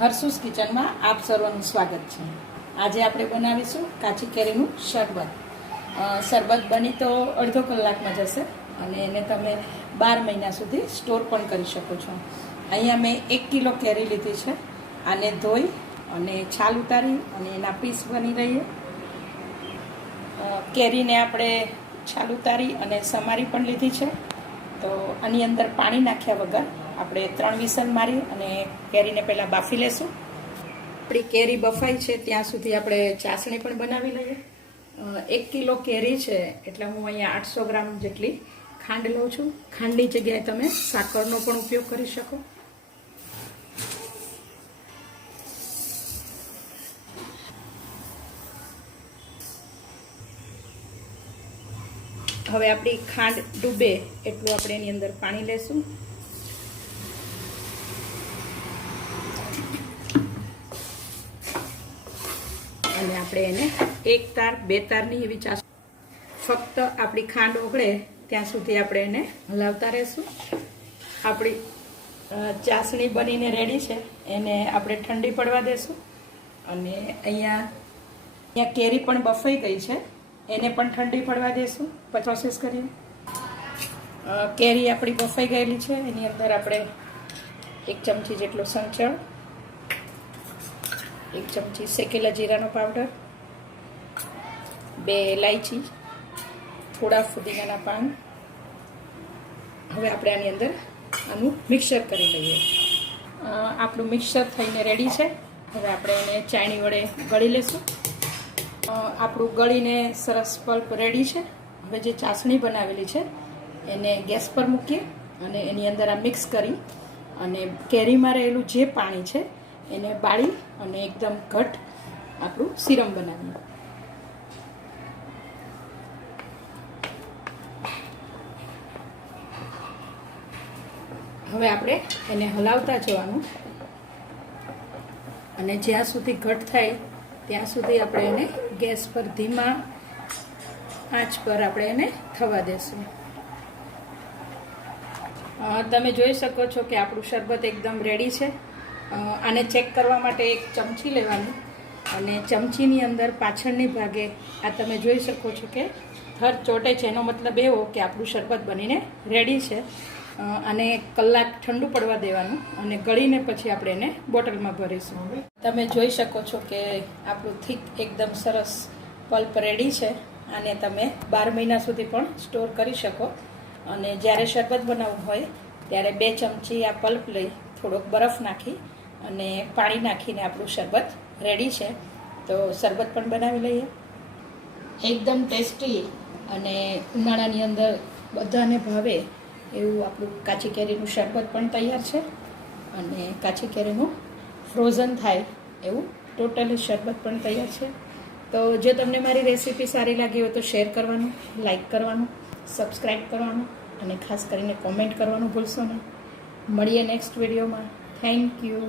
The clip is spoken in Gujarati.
હર્ષુસ કિચનમાં આપ સર્વનું સ્વાગત છે। આજે આપણે બનાવીશું કાચી કેરીનું શરબત। શરબત બની તો અડધો કલાકમાં જશે અને એને તમે 12 મહિના સુધી સ્ટોર પણ કરી શકો છો। અહીંયા મેં 1 કિલો કેરી લીધી છે। આને ધોઈ અને છાલ ઉતારી અને એના પીસ બની રહીએ। કેરીને આપણે છાલ ઉતારી અને સમારી પણ લીધી છે। તો આની અંદર પાણી નાખ્યા વગર આપણે 3 વિસલ મારી અને કેરીને પહેલાં બાફી લેશું। આપણી કેરી બફાઈ છે ત્યાં સુધી આપણે ચાસણી પણ બનાવી લઈએ। 1 કિલો કેરી છે એટલે હું અહીંયા 800 ગ્રામ જેટલી ખાંડ લઉં છું। ખાંડની જગ્યાએ તમે સાકરનો પણ ઉપયોગ કરી શકો। હવે આપણી ખાંડ ડૂબે એટલું આપણે એની અંદર પાણી લેશું। અને આપણે એને 1 તાર 2 તારની એવી ચાસ ફક્ત આપણી ખાંડ ઓગળે ત્યાં સુધી આપણે એને હલાવતા રહેશું। આપણી ચાસણી બનીને રેડી છે, એને આપણે ઠંડી પડવા દેશું। અને અહીંયા કેરી પણ બફાઈ ગઈ છે, એને પણ ઠંડી પડવા દેશું। પછી પ્રોસેસ કરીએ। કેરી આપણી બફાઈ ગયેલી છે, એની અંદર આપણે 1 ચમચી જેટલો સંચળ, 1 ચમચી શેકેલા જીરાનો પાવડર, 2 ઇલાયચી, થોડા ફુદીનાના પાન। હવે આપણે આની અંદર આનું મિક્સર કરી લઈએ। આપણું મિક્સર થઈને રેડી છે। હવે આપણે એને ચાયણી વડે ગળી લેશું। આપણું ગળીને સરસ પલ્પ રેડી છે। હવે જે ચાસણી બનાવેલી છે એને ગેસ પર મૂકીએ અને એની અંદર આ મિક્સ કરી અને કેરીમાં રહેલું જે પાણી છે એને બાળી અને એકદમ ઘટ આપણું સિરમ બનાવીએ। હવે આપણે એને હલાવતા જવાનું અને જ્યાં સુધી ઘટ થાય ત્યાં સુધી આપણે એને ગેસ પર ધીમા આંચ પર આપણે એને થવા દેશું। તમે જોઈ શકો છો કે આપણું શરબત એકદમ રેડી છે। આને ચેક કરવા માટે 1 ચમચી લેવાની અને ચમચીની અંદર પાછળની ભાગે આ તમે જોઈ શકો છો કે થર ચોટે છે, એનો મતલબ એવો કે આપણું શરબત બનીને રેડી છે। આને કલાક ઠંડુ પડવા દેવાનું અને ગળીને પછી આપણે એને બોટલમાં ભરીશું। તમે જોઈ શકો છો કે આપણું થીક એકદમ સરસ પલ્પ રેડી છે। આને તમે 12 મહિના સુધી પણ સ્ટોર કરી શકો। અને જ્યારે શરબત બનાવવું હોય ત્યારે 2 ચમચી આ પલ્પ લઈ થોડોક બરફ નાખી અને પાણી નાખીને આપણું શરબત રેડી છે। તો શરબત પણ બનાવી લઈએ। એકદમ ટેસ્ટી અને ઉનાળાની અંદર બધાને ભાવે એવું આપણું કાચી કેરીનું શરબત પણ તૈયાર છે અને કાચી કેરીનું ફ્રોઝન થાય એવું ટોટલી શરબત પણ તૈયાર છે। તો જો તમને મારી રેસીપી સારી લાગી હોય તો શેર કરવાનું, લાઈક કરવાનું, સબસ્ક્રાઈબ કરવાનું અને ખાસ કરીને કોમેન્ટ કરવાનું ભૂલશો નહીં। મળીએ નેક્સ્ટ વિડીયોમાં। Thank you.